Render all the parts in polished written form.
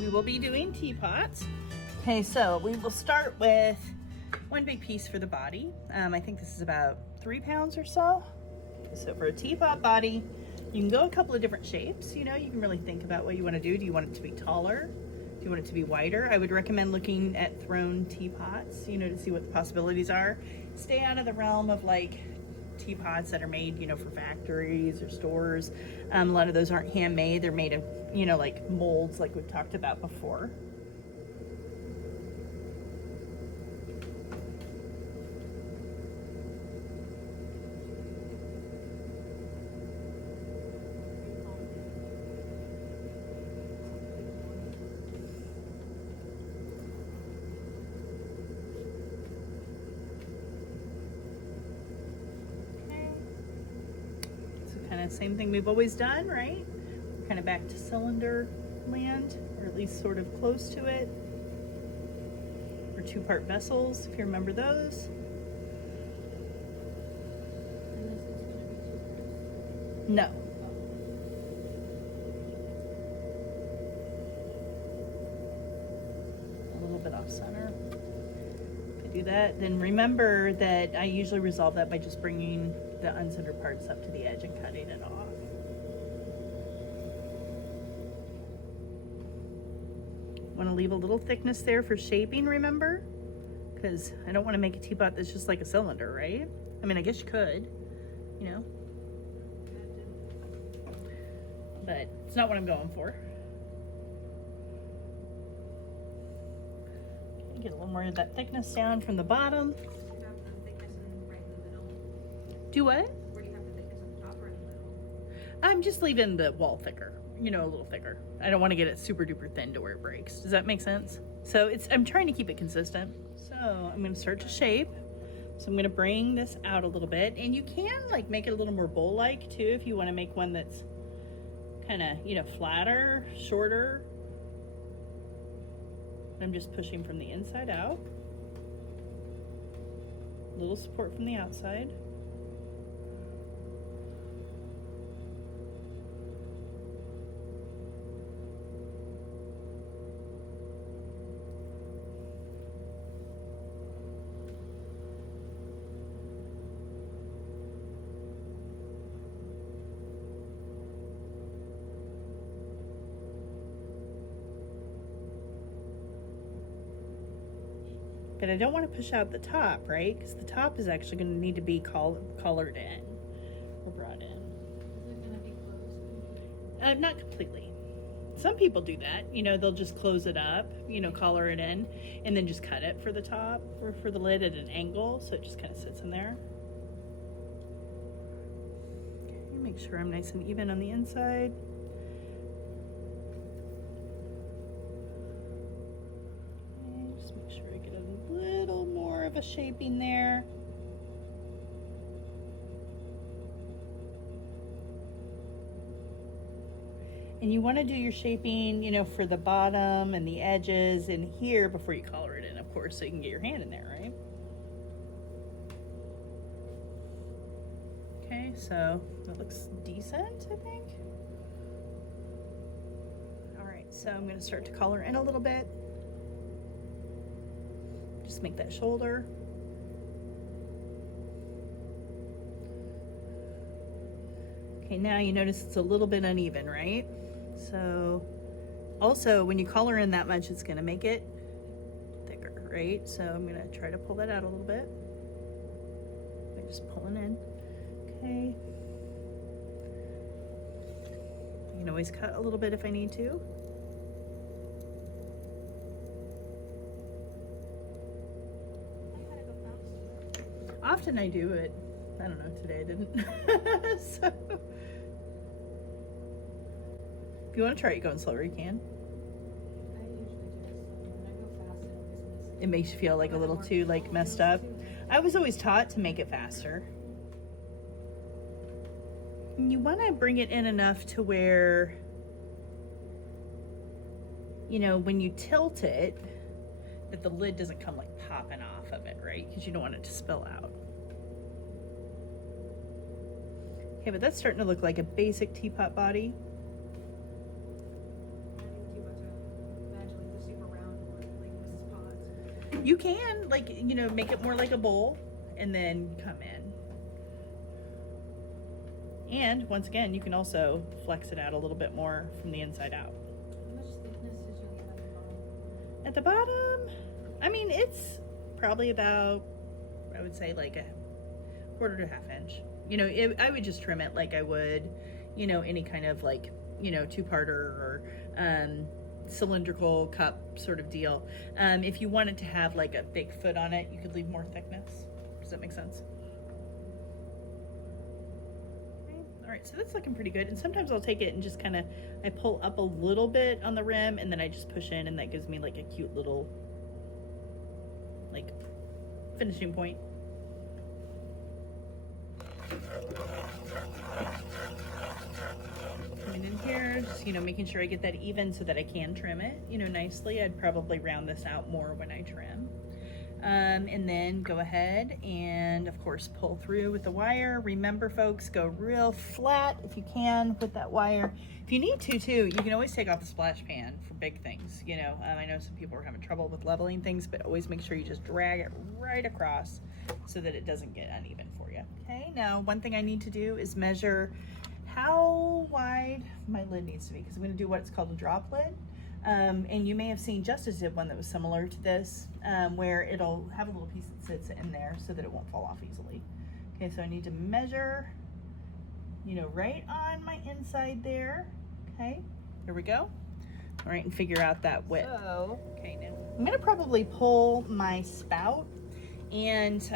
We will be doing teapots. Okay, so we will start with one big piece for the body. I think this is about 3 pounds or so. So for a teapot body, you can go a couple of different shapes. You know, you can really think about what you want to do. Do you want it to be taller? Do you want it to be wider? I would recommend looking at thrown teapots, you know, to see what the possibilities are. Stay out of the realm of like teapots that are made, you know, for factories or stores. A lot of those aren't handmade. They're made of, you know, like molds like we've talked about before. Kind of same thing we've always done, right? Kind of back to cylinder land, or at least sort of close to it. Or 2-part vessels, if you remember those. No. A little bit off center. If I do that, then remember that I usually resolve that by just bringing the uncentered parts up to the edge and cutting it off. Want to leave a little thickness there for shaping, remember? Because I don't want to make a teapot that's just like a cylinder, right? I mean, I guess you could, you know. But it's not what I'm going for. Okay, get a little more of that thickness down from the bottom. Do what? Where do you have the thickness on the top or in the middle? I'm just leaving the wall thicker, you know, a little thicker. I don't want to get it super duper thin to where it breaks. Does that make sense? So I'm trying to keep it consistent. So I'm going to start to shape. So I'm going to bring this out a little bit, and you can like make it a little more bowl-like too if you want to make one that's kind of, you know, flatter, shorter. I'm just pushing from the inside out. A little support from the outside. But I don't want to push out the top, right? Because the top is actually going to need to be colored in or brought in. Is it going to be closed? Not completely. Some people do that. You know, they'll just close it up, you know, color it in, and then just cut it for the top or for the lid at an angle, so it just kind of sits in there. Okay, make sure I'm nice and even on the inside. Just make sure I get a little more of a shaping there. And you want to do your shaping, you know, for the bottom and the edges and here before you color it in, of course, so you can get your hand in there, right? Okay, so that looks decent, I think. All right, so I'm going to start to color in a little bit. Just make that shoulder. Okay, now you notice it's a little bit uneven, right? So also when you color in that much, it's going to make it thicker, right? So I'm going to try to pull that out a little bit by just pulling in. Okay. You can always cut a little bit if I need to. Often I do it. I don't know, today I didn't. So if you want to try it going slower, you can. I usually do this when I go fast. It makes you feel like a little too like messed up. I was always taught to make it faster. And you want to bring it in enough to where, you know, when you tilt it, that the lid doesn't come like popping off of it, right? Because you don't want it to spill out. Okay, but that's starting to look like a basic teapot body. I think teapots are You can, like, you know, make it more like a bowl and then come in. And once again, you can also flex it out a little bit more from the inside out. How much thickness did you leave At the bottom, I mean, it's probably about, I would say like a 1/4 to 1/2 inch. You know, I would just trim it like I would, you know, any kind of like, you know, two-parter or cylindrical cup sort of deal. If you wanted to have like a big foot on it, you could leave more thickness. Does that make sense? Okay. All right, so that's looking pretty good. And sometimes I'll take it and just kind of, I pull up a little bit on the rim and then I just push in, and that gives me like a cute little like finishing point. Coming in here, just, you know, making sure I get that even so that I can trim it, you know, nicely. I'd probably round this out more when I trim. And then go ahead and of course pull through with the wire. Remember folks, go real flat if you can with that wire. If you need to too, you can always take off the splash pan for big things, you know. I know some people are having trouble with leveling things, but always make sure you just drag it right across so that it doesn't get uneven for you. Okay, now one thing I need to do is measure how wide my lid needs to be, because I'm going to do what's called a drop lid. And you may have seen Justice did one that was similar to this, where it'll have a little piece that sits in there so that it won't fall off easily. Okay, so I need to measure, you know, right on my inside there. Okay, here we go. All right, and figure out that width. So, okay, now I'm gonna probably pull my spout and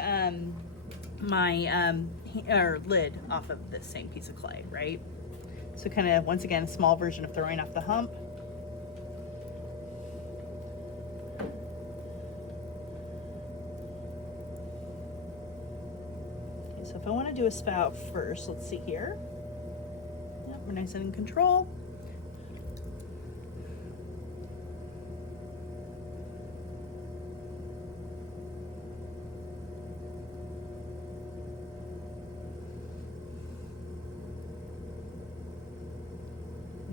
my lid off of this same piece of clay, right? So kind of, once again, a small version of throwing off the hump. So if I want to do a spout first, let's see here. Yep, we're nice and in control.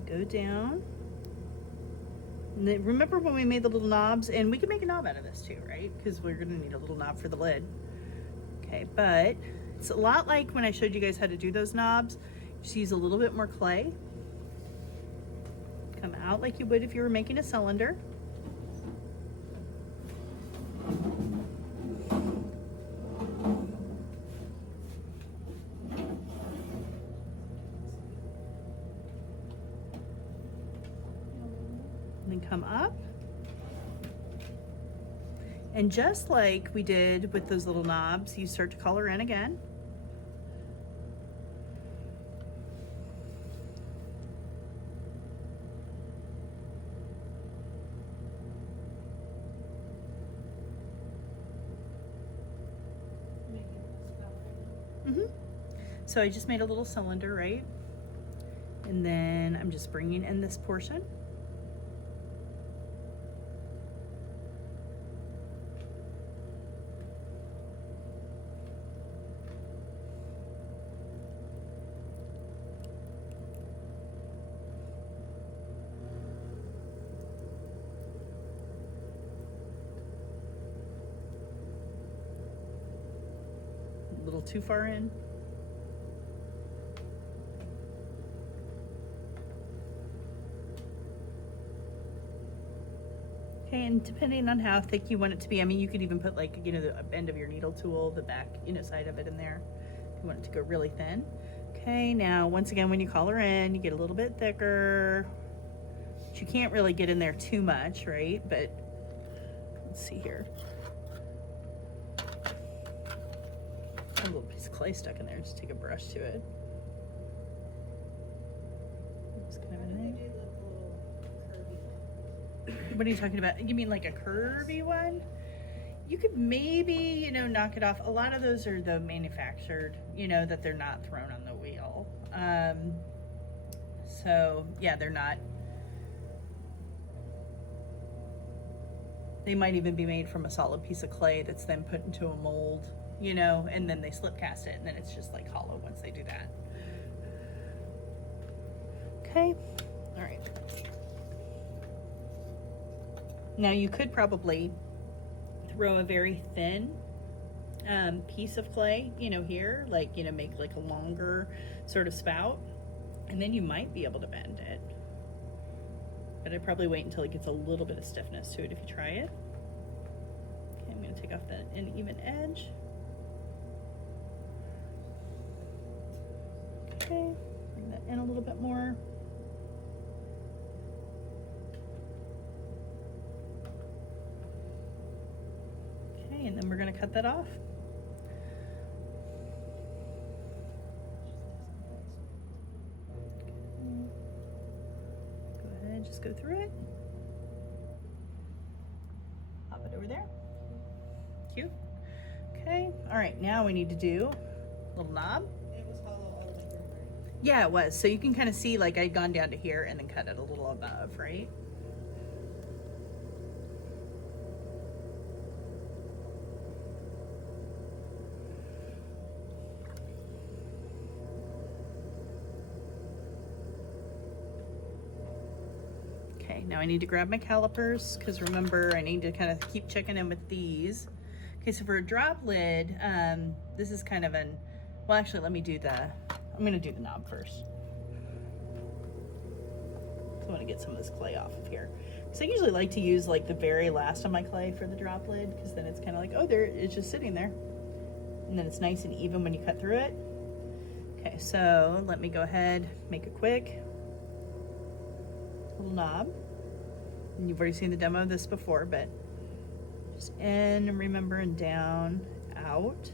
Go down. And then, remember when we made the little knobs? And we can make a knob out of this too, right? Because we're going to need a little knob for the lid. Okay, but it's a lot like when I showed you guys how to do those knobs. Just use a little bit more clay. Come out like you would if you were making a cylinder. And then come up. And just like we did with those little knobs, you start to color in again. So I just made a little cylinder, right? And then I'm just bringing in this portion. A little too far in. Okay, and depending on how thick you want it to be, I mean, you could even put like, you know, the end of your needle tool, the back, you know, side of it in there, if you want it to go really thin. Okay, now once again, when you color in, you get a little bit thicker. But you can't really get in there too much, right? But let's see here. A little piece of clay stuck in there. Just take a brush to it. Just kind of in there. What are you talking about? You mean like a curvy one? You could maybe, you know, knock it off. A lot of those are the manufactured, you know, that they're not thrown on the wheel. So yeah, they're not. They might even be made from a solid piece of clay that's then put into a mold, you know, and then they slip cast it, and then it's just like hollow once they do that. Okay, all right. Now you could probably throw a very thin piece of clay, you know, here, like, you know, make like a longer sort of spout, and then you might be able to bend it. But I'd probably wait until it gets a little bit of stiffness to it if you try it. Okay, I'm going to take off that uneven edge. Okay, bring that in a little bit more. Okay, and then we're going to cut that off. Go ahead, just go through it. Pop it over there. Cute. Okay, all right, now we need to do a little knob. It was hollow all the way through, right? Yeah, it was. So you can kind of see, like, I'd gone down to here and then cut it a little above, right? Okay, now I need to grab my calipers, because remember, I need to kind of keep checking in with these. Okay, so for a drop lid, this is kind of an, well, actually, let me do I'm going to do the knob first. I want to get some of this clay off of here. So I usually like to use like the very last of my clay for the drop lid, because then it's kind of like, oh, there, it's just sitting there. And then it's nice and even when you cut through it. Okay, so let me go ahead, make a quick little knob. And you've already seen the demo of this before, but just in, and remember, and down, out.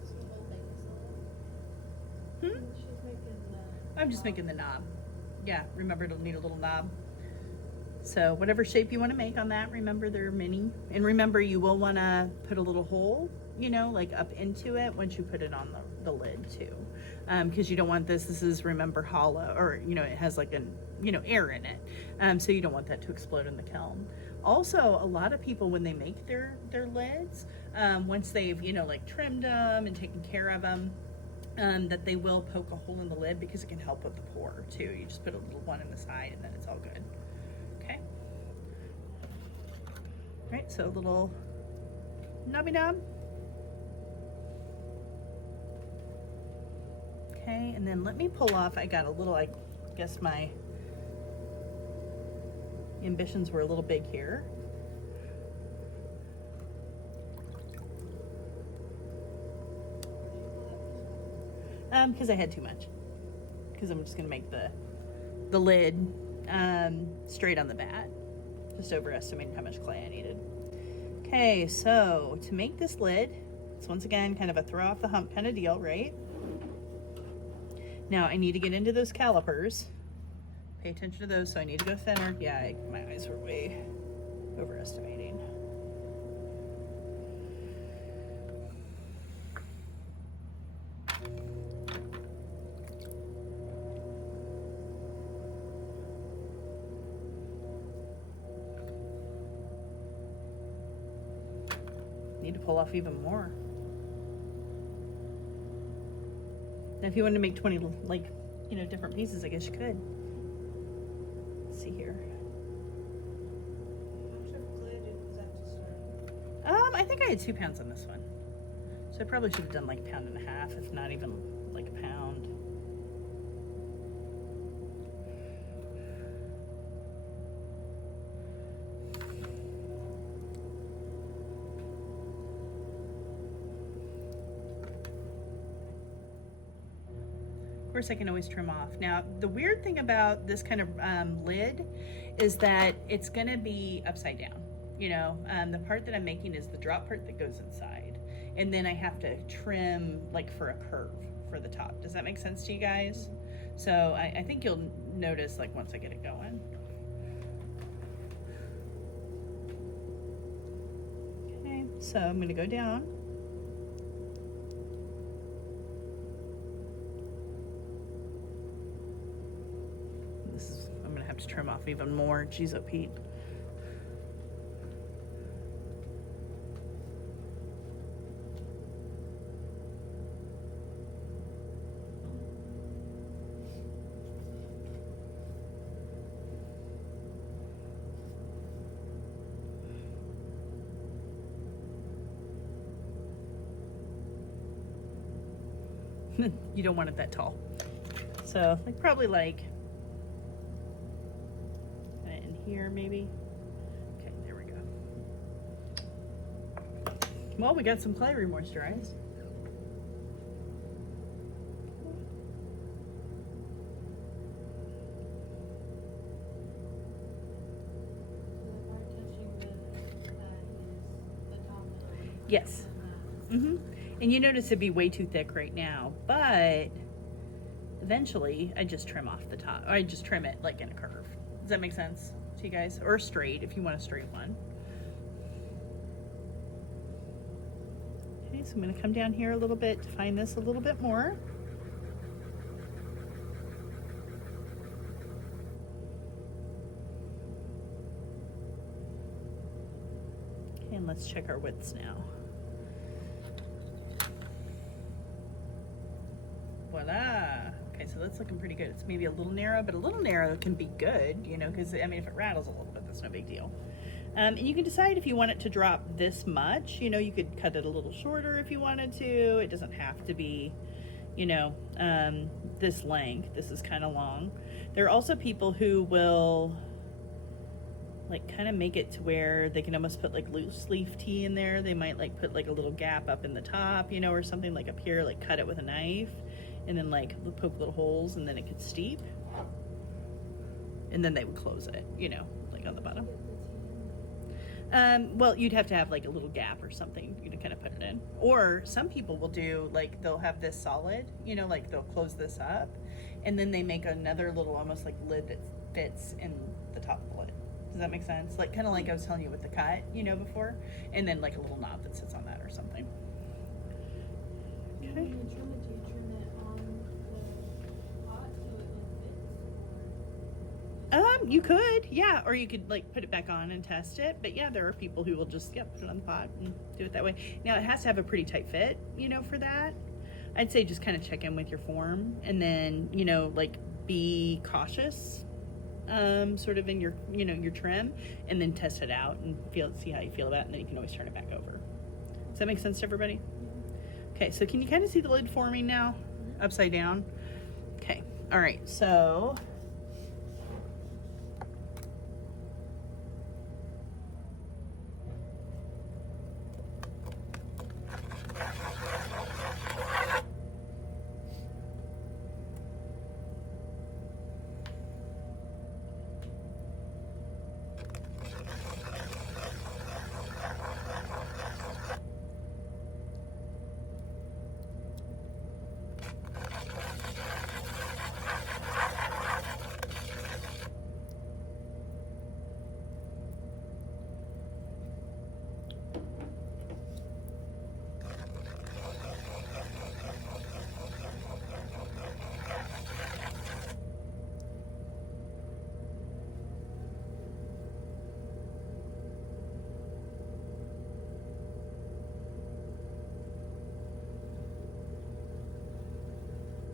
So the whole thing is Hmm? hollow? She's making the... I'm just making the knob. Yeah, remember it'll need a little knob. So whatever shape you want to make on that, remember there are many. And remember you will want to put a little hole, you know, like up into it once you put it on the lid too. Because you don't want this is, remember, hollow, or, you know, it has like an, you know, air in it. So you don't want that to explode in the kiln. Also, a lot of people, when they make their lids, once they've, you know, like trimmed them and taken care of them, that they will poke a hole in the lid because it can help with the pour too. You just put a little one in the side and then it's all good. Okay. All right, so a little knobby knob. Okay, and then let me pull off, I got a little, I guess my ambitions were a little big here. Because I had too much. Because I'm just gonna make the lid straight on the bat. Just overestimating how much clay I needed. Okay, so to make this lid, it's once again kind of a throw off the hump kind of deal, right? Now I need to get into those calipers. Pay attention to those, so I need to go thinner. Yeah, my eyes were way overestimating. Need to pull off even more. Now, if you wanted to make 20, like, you know, different pieces, I guess you could. Let's see here. How much of clay was that to start? I think I had 2 pounds on this one. So I probably should have done like 1.5 pounds, if not even like a pound. Of course, I can always trim off. Now, the weird thing about this kind of lid is that it's gonna be upside down. You know, the part that I'm making is the drop part that goes inside. And then I have to trim like for a curve for the top. Does that make sense to you guys? So I think you'll notice like once I get it going. So I'm going to go down. I'm going to have to trim off even more. Jeez, oh Pete. You don't want it that tall. So like probably like in here maybe. Okay, there we go. Well, we got some clay re-moisturized. Yes. And you notice it'd be way too thick right now, but eventually I just trim off the top. Or I just trim it like in a curve. Does that make sense to you guys? Or straight if you want a straight one. Okay, so I'm going to come down here a little bit to find this a little bit more. Okay, and let's check our widths now. Voila. Okay, so that's looking pretty good. It's maybe a little narrow, but a little narrow can be good, you know, because I mean, if it rattles a little bit, that's no big deal. And you can decide if you want it to drop this much. You know, you could cut it a little shorter if you wanted to. It doesn't have to be, you know, this length. This is kind of long. There are also people who will like kind of make it to where they can almost put like loose leaf tea in there. They might like put like a little gap up in the top, you know, or something like up here, like cut it with a knife and then like poke little holes and then it could steep. And then they would close it, you know, like on the bottom. Well, you'd have to have like a little gap or something to kind of put it in. Or some people will do like, they'll have this solid, you know, like they'll close this up and then they make another little almost like lid that fits in the top of the lid. Does that make sense? Like kind of like I was telling you with the cut, you know, before, and then like a little knob that sits on that or something. Okay. Do you trim it on the pot so it fits? You could, yeah, or you could like put it back on and test it. But yeah, there are people who will just put it on the pot and do it that way. Now it has to have a pretty tight fit, you know, for that. I'd say just kind of check in with your form and then, you know, like be cautious. Sort of in your, you know, your trim, and then test it out and see how you feel about it, and then you can always turn it back over. Does that make sense to everybody? Okay, so can you kind of see the lid forming now? Upside down? Okay, all right, so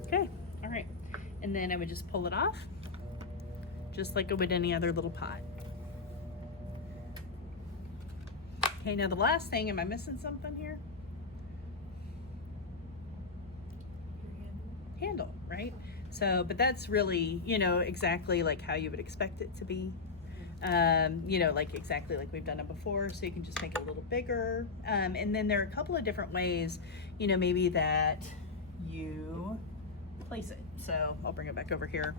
okay, all right. And then I would just pull it off, just like I would any other little pot. Okay, now the last thing, am I missing something here? Handle, right? So, but that's really, you know, exactly like how you would expect it to be. You know, like exactly like we've done it before, so you can just make it a little bigger. And then there are a couple of different ways, you know, maybe that you place it. So I'll bring it back over here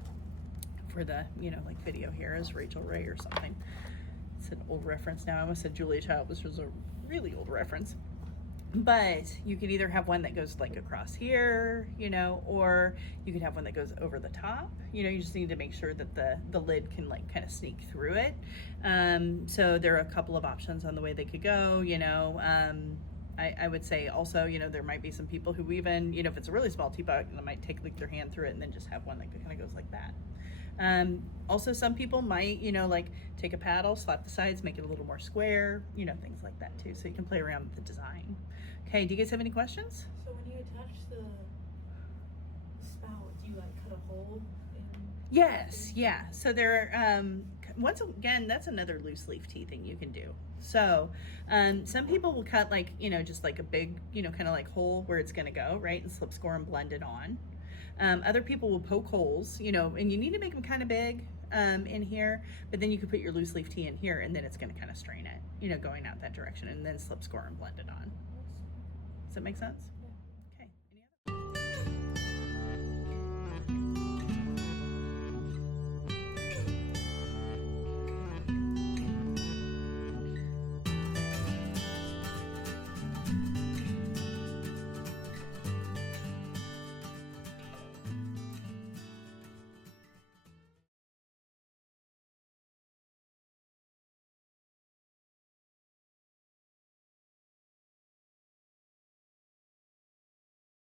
for the, you know, like video here as Rachel Ray or something. It's an old reference now. I almost said Julia Child, which was a really old reference. But you could either have one that goes like across here, you know, or you could have one that goes over the top. You know, you just need to make sure that the lid can like kind of sneak through it. So there are a couple of options on the way they could go, you know. I would say also, you know, there might be some people who even, you know, if it's a really small teapot, they might take like their hand through it and then just have one that kind of goes like that. Also, some people might, you know, like take a paddle, slap the sides, make it a little more square, you know, things like that too. So you can play around with the design. Okay, do you guys have any questions? So when you attach the spout, do you like cut a hole in? Yes, yeah. So there are, once again, that's another loose leaf tea thing you can do. So some people will cut like, you know, just like a big, you know, kind of like hole where it's going to go, right? And slip score and blend it on. Other people will poke holes, you know, and you need to make them kind of big in here, but then you could put your loose leaf tea in here and then it's going to kind of strain it, you know, going out that direction and then slip score and blend it on. Does that make sense?